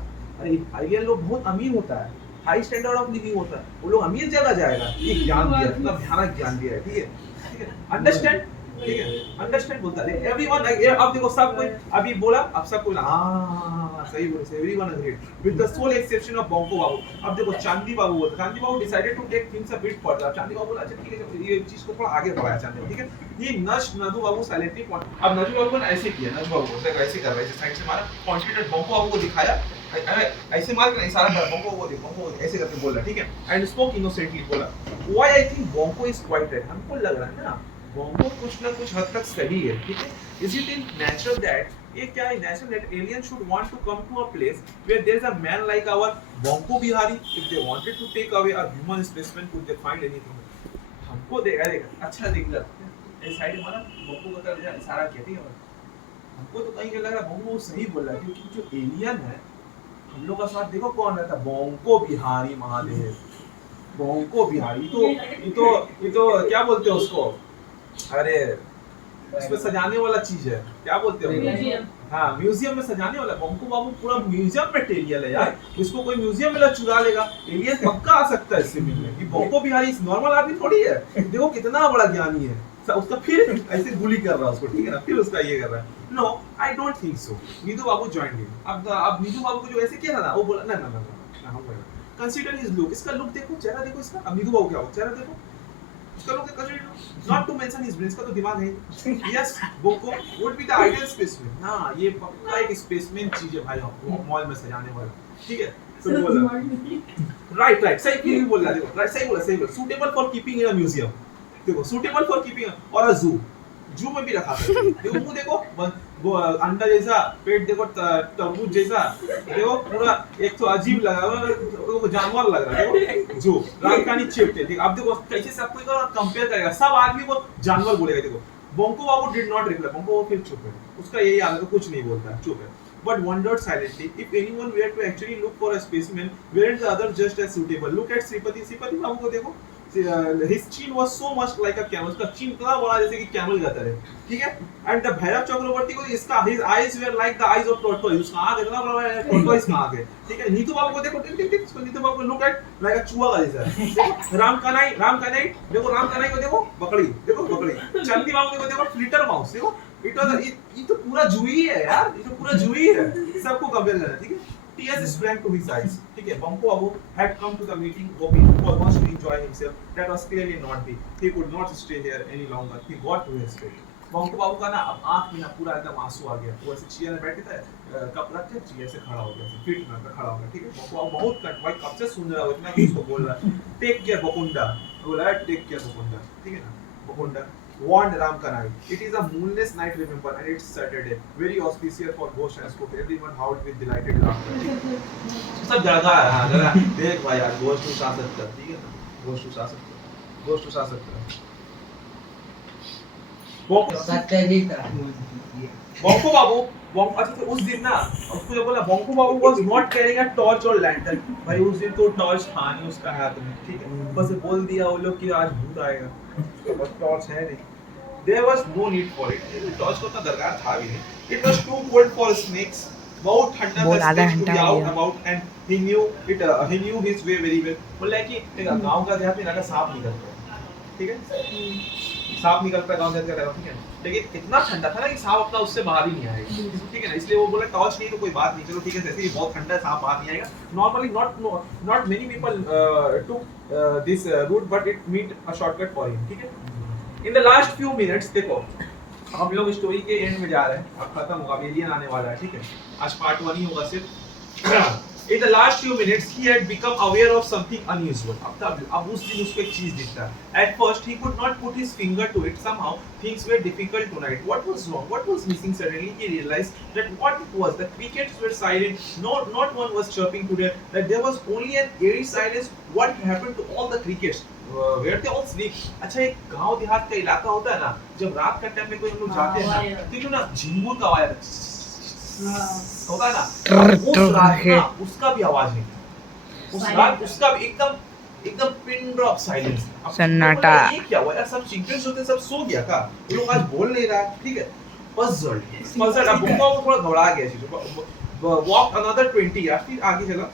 अरे एलियन लोग बहुत अमीर होता है, हाई स्टैंडर्ड ऑफ लिविंग होता है, वो लोग अमीर जगह जाएगा। ये ज्ञान दिया है, इतना भयानक ज्ञान दिया है, ठीक है, ठीक है। अंडरस्टैंड, ठीक है, अंडरस्टैंड बोलता है एवरीवन। अब देखो सब कोई अभी बोला, अब सब कोई हां सही बोले, everyone agreed with the sole exception of Banko Babu. अब देखो चांदी बाबू बोलता, Chandi Babu decided to take things a bit further. Chandi Babu बोला अच्छा ठीक है, ये चीज को थोड़ा आगे बढ़ाया चांदी बाबू, ठीक है। ये नदू बाबू साइलेंटली पॉइंट, अब नदू बाबू ने ऐसे किया, नदू बाबू बोलता है ऐसे कर रहा है, साइड से मारा, पॉइंटेड एट बंको बाबू को दिखाया, अरे ऐसे मार के इशारा कर, बंको को देखो, बंको ऐसे करके बोल रहा, ठीक है। एंड स्पोक इनोसेंटली, बोला why I think Banko is quite right, हमको लग रहा है ना बंको कुछ ना कुछ हद तक सही है, ठीक है। Is it in natural that, ये क्या है natural that alien should want to come to a place where there is a man like our Banko Bihari, if they wanted to take away a human specimen could they find anything. हमको देगा अच्छा देख लो, इस साइड में मारा, बंको को कर इशारा किया, ठीक है। हमको तो कहीं लग रहा है बंको सही बोल रहा है, क्योंकि जो एलियन है हम लोग का साथ देखो कौन रहता, बंको बिहारी महादेव, बंको बिहारी। ये तो क्या बोलते हैं उसको, अरे उसमें सजाने वाला चीज है, क्या बोलते हैं, हाँ म्यूजियम में सजाने वाला। बंको बाबू पूरा म्यूजियम मटेरियल है यार, इसको कोई म्यूजियम में चुरा लेगा, एलियन पक्का आ सकता है इससे मिलने। कि बंको बिहारी नॉर्मल आदमी थोड़ी है, देखो कितना बड़ा ज्ञानी है उसका, फिर ऐसे गुली कर रहा है उसको, ठीक है ना, फिर उसका ये कर रहा है। No I don't think so. Neetu Babu join him. अब नीतू बाबू को जो ऐसे किया था ना, वो बोला ना ना ना ना हम कंसीडर हिज लुक, इसका लुक देखो, चेहरा देखो इसका। अब नीतू बाबू क्या हो, चेहरा देखो इसका look, consider not to mention his brain, इसका तो दिमाग है। Yes Banko would be the ideal spaceman, हां ये पक्का एक स्पेसमैन चीज है भाई, मॉल में सजाने वाला, ठीक है। तो बोला राइट सही बोल रहा है, देखो राइट सही बोला, suitable for keeping in a museum, देखो सूटेबल फॉर कीपिंग और अ जू में भी रखा था। देखो मुंह देखो, वो अंडा जैसा, पेट देखो तरबूज जैसा, देखो पूरा एक तो अजीब लगा, वो जानवर लग रहा है, देखो जू राजकानी चिपटे, ठीक। अब देखो कैसे सब कोई कंपेयर करेगा, सब आदमी को जानवर बोलेगा। देखो बंको बाबू डिड नॉट रिप्लाई, बंको बाबू फिर चुप है, उसका यही हाल है, कुछ नहीं बोलता, चुप है। But wondered silently if anyone were to actually look for a specimen, weren't the others just as suitable? Look at Sripati बाबू को देखो, his chin was so much like a camel, उसका chin इतना बड़ा जैसे कि कैमल का तरह, ठीक है। And the भैरव चक्रवर्ती को इसका his eyes were like the eyes of tortoise, उसका आँख इतना बड़ा है, tortoise का आँख है, ठीक है। नीतू बाबू को देखो, टिक इसको नीतू बाबू को look at like a चूहा का जैसा, देखो राम कनाई देखो, राम कनाई को देखो, बकरी देखो, बकरी। चंदी बाबू को देखो, फ्लिटर माउस देखो, ये तो पूरा जुई है यार, ये तो पूरा जुई है, सबको कंपेयर कर रहा है, ठीक है। Tears sprang to his eyes, ठीक है। बंको बाबू had come to the meeting hoping for once to enjoy himself, that was clearly not be, he could not stay here any longer, he got to his feet। बंको बाबू का ना अब आंख में ना पूरा एकदम आंसू आ गया, वो ऐसे चेयर में बैठे थे, कप रख के चेयर से खड़ा हो गया, फीट में खड़ा हो गया, ठीक है। बंको बाबू बहुत भाई कब से सुन रहा है, इतना कुछ को बोल रहा है, टेक केयर बकुंडा, बोला है टेक केयर बकुंडा, ठीक है ना। बकुंडा warned Ramkanai, it is a moonless night, remember, and it's Saturday, very auspicious for ghost and spook. Everyone howled with delighted laughter। सब जगह है, हाँ जगह देख भाई यार, ghost to सा सकता, ठीक है ना, ghost to सा सकता। सत्यजीत बंको बाबू अच्छा तो उस दिन ना उसको जो बोला Banko Babu was not carrying a torch और लैंटर्न। भाई उस दिन तो टॉर्च था नहीं उसका हाथ में, ठीक है, बस बोल दिया वो लोग कि आज भूत आएगा, उसके पास टॉर्च है नहीं। There was no need for it. Torch को उतना दरकार था भी नहीं। It was too cold for snakes. बहुत ठंडा बहुत था आधा snakes to घंटा be हो out गया। about and he knew it. He knew his way very well. बोला कि देखा गांव का देहात में लगा सांप निकलता है, ठीक है, सांप निकलता है गांव देहात का लगा, ठीक है, लेकिन इतना ठंडा था ना कि सांप अपना उससे बाहर ही नहीं आएगा, ठीक है ना, इसलिए वो बोला टॉर्च नहीं तो कोई बात नहीं, चलो ठीक है, जैसे ही बहुत ठंडा है सांप बाहर नहीं आएगा। Normally not many people took this route but it meet a shortcut for him, ठीक है। In the last few minutes देखो हम लोग स्टोरी के एंड में जा रहे हैं, अब खत्म होगा, अब एलियन आने वाला है, ठीक है, आज पार्ट 1 ही होगा सिर्फ। In the last few minutes he had become aware of something unusual. अब उस दिन उसको एक चीज दिखता है। At first he could not put his finger to it. Somehow things were difficult tonight. What was wrong? What was missing? Suddenly he realized that what it was. The crickets were silent. Not one was chirping to them. That there was only an eerie silence. What happened to all the crickets? Where they all sleep? अच्छा एक गांव देहात का इलाका होता है ना, जब रात का टाइम में कोई हम लोग जाते हैं ना, तो ना झिंगुर का आवाज होता है ना, उस रात ना उसका भी आवाज नहीं था, उस रात उसका भी एकदम पिन ड्रॉप साइलेंस, सन्नाटा। ये क्या हुआ यार, सब चिंटूस होते सब सो गया का, ये लोग आज बोल नहीं रहा, ठीक है, पजल अब बोंको को थोड़ा घबरा गया चीज, वॉक अनदर 20 यार, फिर आगे चला,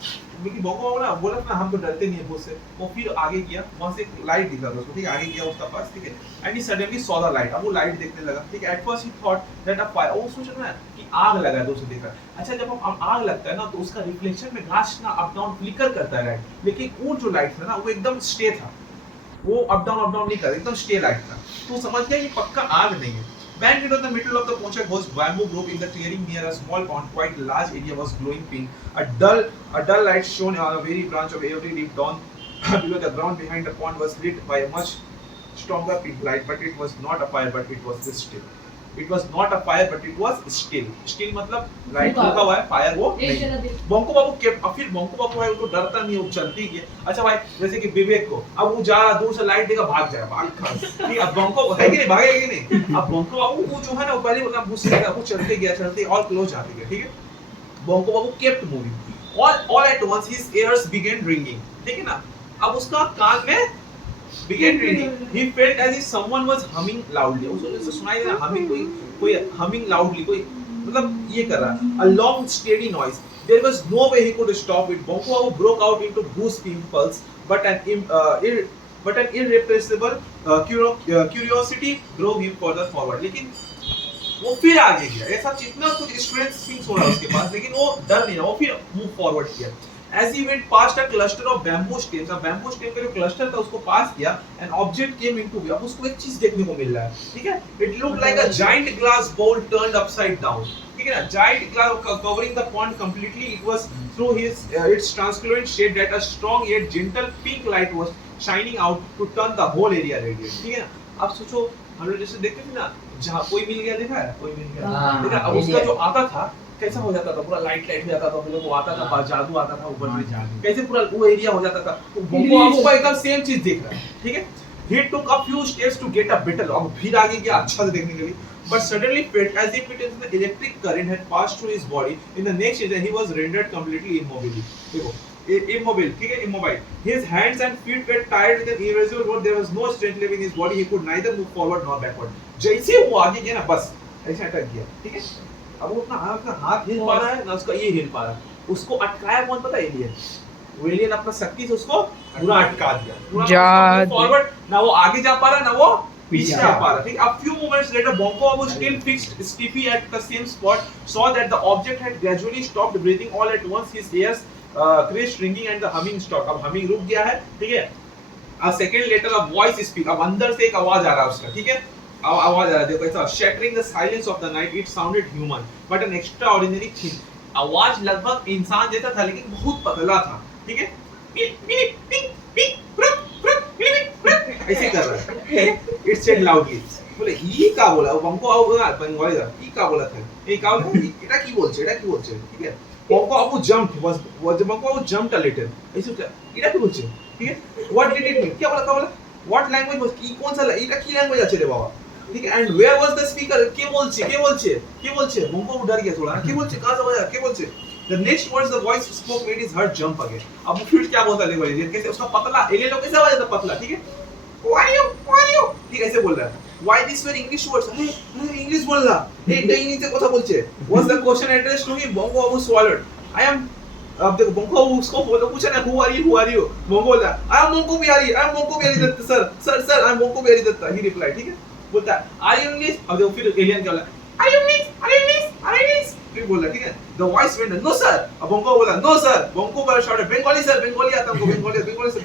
क्योंकि बोंको ना बोला ना हम तो डरते नहीं है भूत से, वो फिर आगे गया, वहां से एक लाइट दिखा था उसको, ठीक है, आगे गया उसका पास, ठीक है, and he suddenly saw the light, अब वो लाइट देखने लगा, ठीक है, at first he thought that a fire, वो सोच रहा है कि आग लगा है, तो उसे देखा, अच्छा जब हम आग लगता है ना तो उसका रिफ्लेक्शन में ग्लास ना अप डाउन फ्लिकर करता है, लेकिन वो जो लाइट था ना वो एकदम स्टे था, वो अप डाउन नहीं कर, एकदम स्टे लाइट था, तो समझ गया ये पक्का आग नहीं है। Bang into the middle of the ponchak was bamboo grove in the clearing near a small pond. Quite large area was glowing pink. A dull light shone on a very branch of every leaf dawn. Below the ground behind the pond was lit by a much stronger pink light, but it was not a fire, but it was still. It was not a fire, but it was still. Still मतलब लाइट रुका हुआ है, फायर वो नहीं। बंको बाबू के फिर बंको बाबू है, उनको डरता नहीं है, वो चलती है। अच्छा भाई जैसे कि विवेक को अब वो जा दूर से लाइट देगा भाग जाएगा, भाग खा, ठीक, अब बंको है कि नहीं, भागेगा कि नहीं, अब बंको बाबू वो जो है ना वो पहले मतलब मुझसे वो चलते गया और क्लोज आते गया, ठीक है, बंको बाबू kept moving. All at once his ears began ringing, ठीक है ना, अब उसका कान में began ringing. He felt as if someone was humming loudly. उसको सुनाई देना humming, कोई humming loudly, कोई मतलब ये कर रहा, a long steady noise. There was no way he could stop it. Bonko broke out into goose impulse, but an irrepressible curiosity drove him further forward. लेकिन वो फिर आगे गया, ऐसा जितना कुछ स्ट्रेंथ थिंग्स हो रहा है उसके पास, लेकिन वो डर नहीं रहा, वो फिर मूव फॉरवर्ड किया। As he went past a cluster of bamboo stems, अब bamboo stem का जो क्लस्टर था उसको पास किया, an object came into view, अब उसको एक चीज देखने को मिल रहा है, ठीक है, it looked like a giant glass bowl turned upside down, ठीक है ना, giant glass covering the pond completely, it was through its translucent shade that a strong yet gentle pink light was shining out to turn the whole area radiant, ठीक है ना। अब सोचो हम लोग जैसे देखते थे ना, जहाँ कोई मिल गया, देखा है कोई मिल गया, देखा, अब उसका जो आता था कैसा हो जाता था, पूरा लाइट हो जाता था, लोगों को आता था, जादू आता था ऊपर से, कैसे पूरा वो एरिया हो जाता था, तो बंको आपको एकदम सेम चीज देख रहा है, ठीक है, he took a few steps to get a better, अब फिर आगे गया अच्छा से देखने के लिए, but suddenly felt as if it is the electric current had passed through his body. In the next instant he was rendered completely immobile, देखो immobile, ठीक है, immobile. His hands and feet were tired with an irresistible force. There was no strength left in his body. He could neither move forward nor backward. जैसे वो आगे गया ना बस ऐसे अटक गया, ठीक है, अब वो अपना हाथ हिल पा रहा है ना, उसका ये हिल पा रहा है, उसको अटकाया कौन पता है, एलियन, वो एलियन अपना शक्ति से उसको पूरा अटका दिया, फॉरवर्ड ना वो आगे जा पा रहा ना वो पीछे आ पा रहा, ठीक है। A few moments later Bonko was still fixed stiffly at the same spot, saw that the object had gradually stopped breathing. All at once his ears creased ringing and the humming stopped, अब humming रुक गया है, ठीक है। A second later a voice speak, अब अंदर से एक आवाज आ रहा है उसका, ठीक है, आवाज आ रहा है, देखो ऐसा, shattering the silence of the night. It sounded human but an extraordinary thin. आवाज लगभग इंसान जैसा था लेकिन बहुत पतला था, ठीक है, ऐसे कर रहा है, it said loudly, बोले ये क्या बोला, बंको आओ बंगाली था, ये क्या बोला था, ये क्या बोला, এটা কি বলছে, ঠিক है, বঙ্কো Abu jumped, বঙ্কো Abu jumped a little, ऐसे এটা কি বলছে, ঠিক है, what did it mean, क्या बोला, what language was, কি কোন सा এটা কি language আছে রে বাবা, ঠিক আছে and where was the speaker কে বলছে বঙ্কো डर गया थोड़ा কে বলছে कहां से आया কে বলছে the next words the voice spoke made his heart jump again अब फिर क्या बोलता है देखो एलियन कैसे उसका पतला एलियन लोग कैसे आवाज आता पतला ठीक है who are you ठीक है ऐसे बोल रहा है why this were english words अरे इंग्लिश बोल रहा এটা ইংলিশে কথা বলছে was the question addressed to him bongo babu swallowed I am अब देखो बंको बाबू उसको बोलो पूछा ना who are you बंको बोला I am Banko Bihari Dutta sir I am Banko Bihari Dutta he replied ठीक है बोलता are you English अब देखो फिर एलियन क्या बोला are you English फिर बोला ठीक है the voice went no sir अब बंको बोला no sir बंको बोला shouted bengali sir bengali आता हमको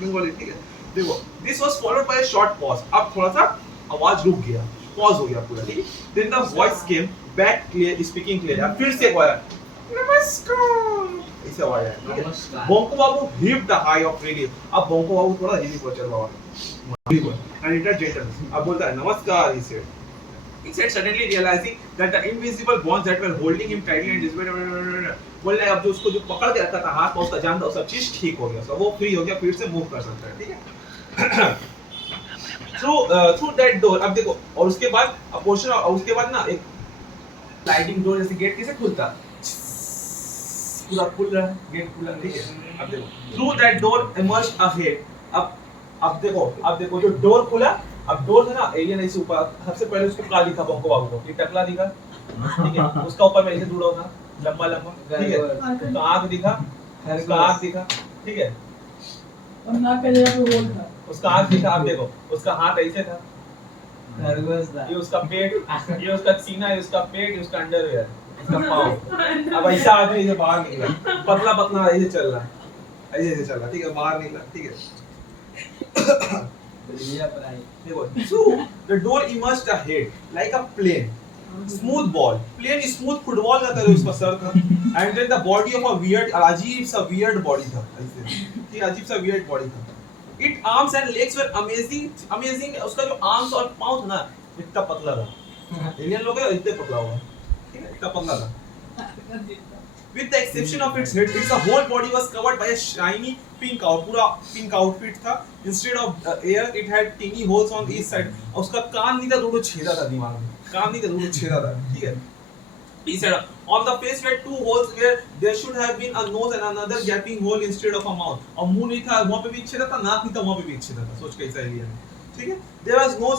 bengali ठीक है देखो this was followed by a short pause अब थोड़ा सा आवाज रुक गया पॉज हो गया पूरा ठीक है then the voice came back clear speaking clear अब फिर से बोला नमस्कार ऐसे आवाज आया ठीक है बंको बाबू heaved the high of relief अब बंको बाबू थोड़ा हिली पहुंचा बाबा and it had gentle अब बोलता है नमस्कार he said suddenly realizing that the invisible bonds that were holding him tightly and his बोल रहे अब जो उसको जो पकड़ के रखा था हाथ में उसका जान था सब चीज ठीक हो गया सब वो फ्री हो गया फिर से मूव कर सकता है ठीक है थ्रू दैट डोर अब देखो और उसके बाद पोर्शन और उसके बाद ना एक स्लाइडिंग डोर जैसे गेट कैसे खुलता पूरा खुल रहा है गेट खुला ठीक है अब देखो through that door emerged ahead अब देखो जो डोर खुला अब डोर था ना एलियन ऐसे ऊपर सबसे पहले उसको क्या दिखा बंको बाबू को ये टकला दिखा ठीक है उसका ऊपर में ऐसे जुड़ा था लंबा ठीक है उसका आंख दिखा ठीक है और नाक का जगह पे होल था उसका आंख दिखा आप देखो उसका हाथ ऐसे था खरगोश था ये उसका पेट ये उसका सीना ये उसका पेट ये उसका अंडरवेयर इसका पाँव अब ऐसा आदमी से बाहर निकला पतला ऐसे चल रहा ठीक है बाहर निकला ठीक है देखो so the door emerged ahead like a plane smooth ball plane smooth football का तरह उसका सर था and then the body of a अजीब सा weird body था ऐसे ठीक अजीब सा weird body था its arms and legs were amazing उसका जो arms और पाँव था ना इतना पतला था एलियन लोग इतने पतला हुआ ठीक है इतना पतला था with the exception of its head its whole body was covered by a shiny pink outfit था instead of air it had teeny holes on each side और उसका कान नहीं था दोनों छेदा था दिमाग में कान नहीं था दोनों छेदा था ठीक है he said on the face were two holes where there should have been a nose and another gaping hole instead of a mouth और मुंह नहीं था वहां पे भी छेदा था नाक नहीं था वहां पे भी छेदा था सोच कैसा एलियन ठीक है there was no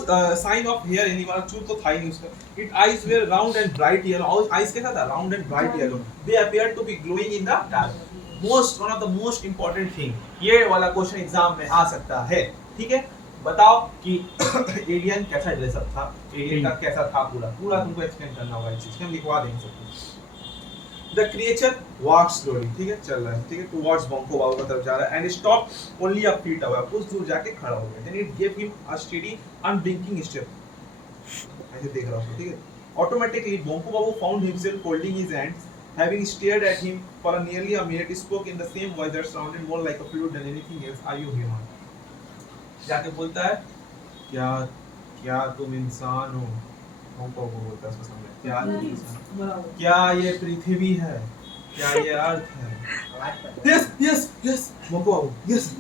sign of hair anywhere चूल तो था ही नहीं उसका its eyes were round and bright yellow और eyes कैसा था round and bright yellow they appeared to be glowing in the dark one of the most important thing ये वाला क्वेश्चन एग्जाम में आ सकता है ठीक है बताओ कि एलियन कैसा ड्रेसअप था एलियन का कैसा था पूरा तुमको एक्सप्लेन करना होगा इस चीज हम लिखवा देंगे सब कुछ द क्रिएचर वॉक स्लोली ठीक है चल रहा है ठीक है टुवर्ड्स बंको बाबू की तरफ जा रहा है and stop only a feet away कुछ दूर जाके खड़ा हो गया then it give him a steady unblinking step ऐसे देख रहा हूं ठीक है automatically Banko Babu found himself holding his hands having stared at him for nearly a minute he spoke in the same voice that sounded more like a flute than anything else are you human जाके बोलता है क्या तुम इंसान हो बंको बाबू बोलता है उसको समझ क्या ये पृथ्वी है क्या ये अर्थ है yes बंको Babu yes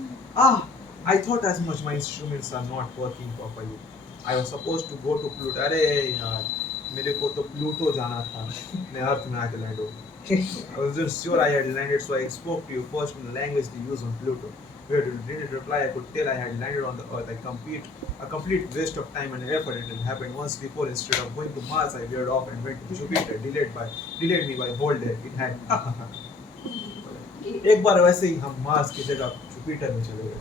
I thought as much my instruments are not working properly I was supposed to go to Pluto अरे यार मेरे को तो प्लूटो जाना था मैं अर्थ में आके लैंड हो I was just sure I had landed so I spoke to you first in the language they use on Pluto where didn't reply I could tell I had landed on the earth a complete waste of time and effort it had happened once before instead of going to Mars I veered off and went to Jupiter delayed me by a whole day it had एक बार वैसे ही हम मार्स की जगह जुपिटर में चले गए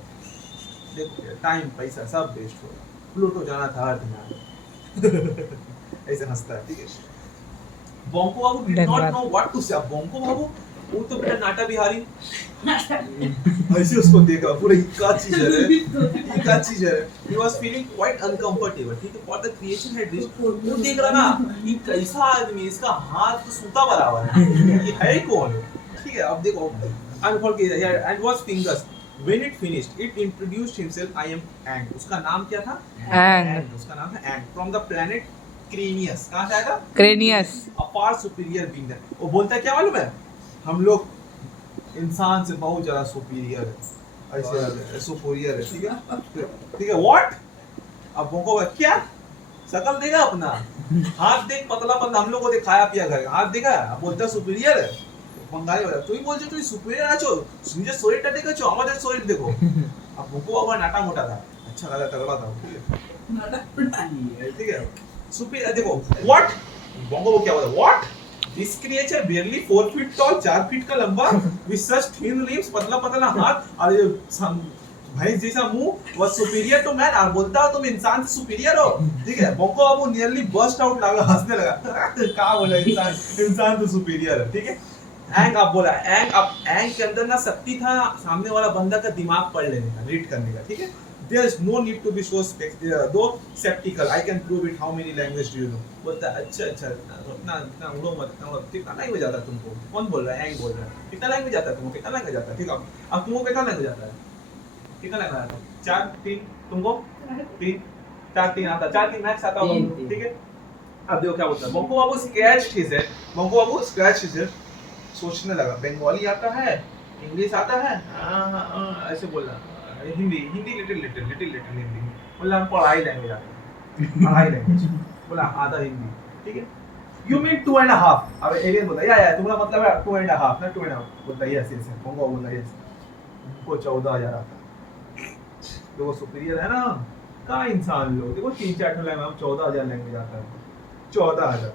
देखो टाइम पैसा सब वेस्ट हो गया प्लूटो जाना था अर्थ में ऐसे हंसता है ठीक है बंको बाबू did not know what to say बंको बाबू वो तो बेटा नाटा बिहारी ऐसे उसको देखा पूरा इक्का चीज है he was feeling quite uncomfortable ठीक है for the creation had reached वो देख रहा ना ये कैसा आदमी इसका हाथ तो सूता बराबर है ये है कौन ठीक है अब देखो and was fingers when it finished it introduced himself I am Ang उसका नाम क्या था Ang उसका नाम है Ang from the planet Cranius कहाँ से आया था Cranius a far superior being है वो बोलता है क्या मालूम है हम लोग इंसान से बहुत ज़्यादा सुपीरियर है ऐसे सुपीरियर है ठीक है व्हाट अब बंको क्या शकल देगा अपना, हाथ देख पतला पतला, हम लोग को दिखाया पिया घर, हाथ देखा, अब बोलता सुपीरियर है, बंगाली वाला, তুই বলছো তুই সুপিরিয়র আছো, নিজের শরীরটা দেখেছো, আমাদের শরীর দেখো। अब भोंको बाबा नाटा मोटा था, अच्छा लगा, तगड़ा था, ठीक है, सुपीरियर देखो, व्हाट बोंगो वो क्या बोला, what this creature barely 4 feet tall, 4 feet का लंबा, with such thin limbs, पतला पतला हाथ और ये भैंस जैसा मुंह, was superior to man, और बोलता हो तुम इंसान से सुपीरियर हो, ठीक है। बोंगो बाबू नियरली बर्स्ट आउट लगा, हंसने लगा, क्या बोला, इंसान तो सुपीरियर है, ठीक है। एंग अब बोला, एंग के अंदर ना शक्ति था सामने वाला बंदा का दिमाग पढ़ लेने का, रीड करने का, ठीक है। There is no need to be so skeptical. I can prove it. How many language do you know? बोलता अच्छा इतना उड़ो मत, कितना लैंग्वेज आता है तुमको? कौन बोल रहा है? एंग बोल रहा है। कितना लैंग्वेज आता है तुमको? कितना लैंग्वेज आता है? ठीक है, अब तुमको कितना लैंग्वेज आता है? कितना लैंग्वेज आता है? 4 3 तुमको 3 4 3 आता है, 4 3 मैक्स आता होगा, ठीक है। अब देखो क्या बोलता है, बोंगो बाबू स्क्रैच हिज हेड, बोंगो बाबू स्क्रैच हिज हेड, सोचने लगा, बंगाली आता है, इंग्लिश आता है, ऐसे बोला, हिंदी लिटिल हिंदी, बोला हमको अढ़ाई लैंग्वेज आता है, अढ़ाई लैंग्वेज, बोला आधा हिंदी, ठीक है। यू मीन 2.5, अब एलियन बोला या तुम्हारा मतलब है 2.5 ना, 2.5 बोलता यस यस, बोंगो बोला यस, को 14,000 आता है, देखो सुपीरियर है ना, कहाँ इंसान लोग, देखो 3-4 लैंग्वेज, हम 14,000 लैंग्वेज आता है, 14,000।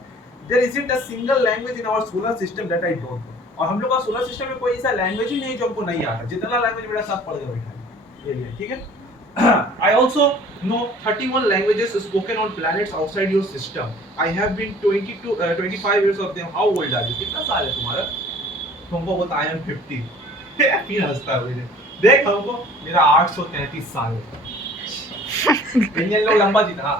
There isn't a single language in our solar system that I don't know. और हम लोग का सोलर सिस्टम में कोई ऐसा लैंग्वेज ही नहीं जो हमको नहीं आता, जितना लैंग्वेज मेरा सब पढ़ के बैठा है, ये ठीक है। I also know 31 languages spoken on planets outside your system. I have been 25 years of them. How old are you? कितना साल है तुम्हारा? तुमको बोलता I am 50. फिर हंसता है मुझे, देख हमको मेरा 833 साल है। इंडियन लोग लंबा जीता, हाँ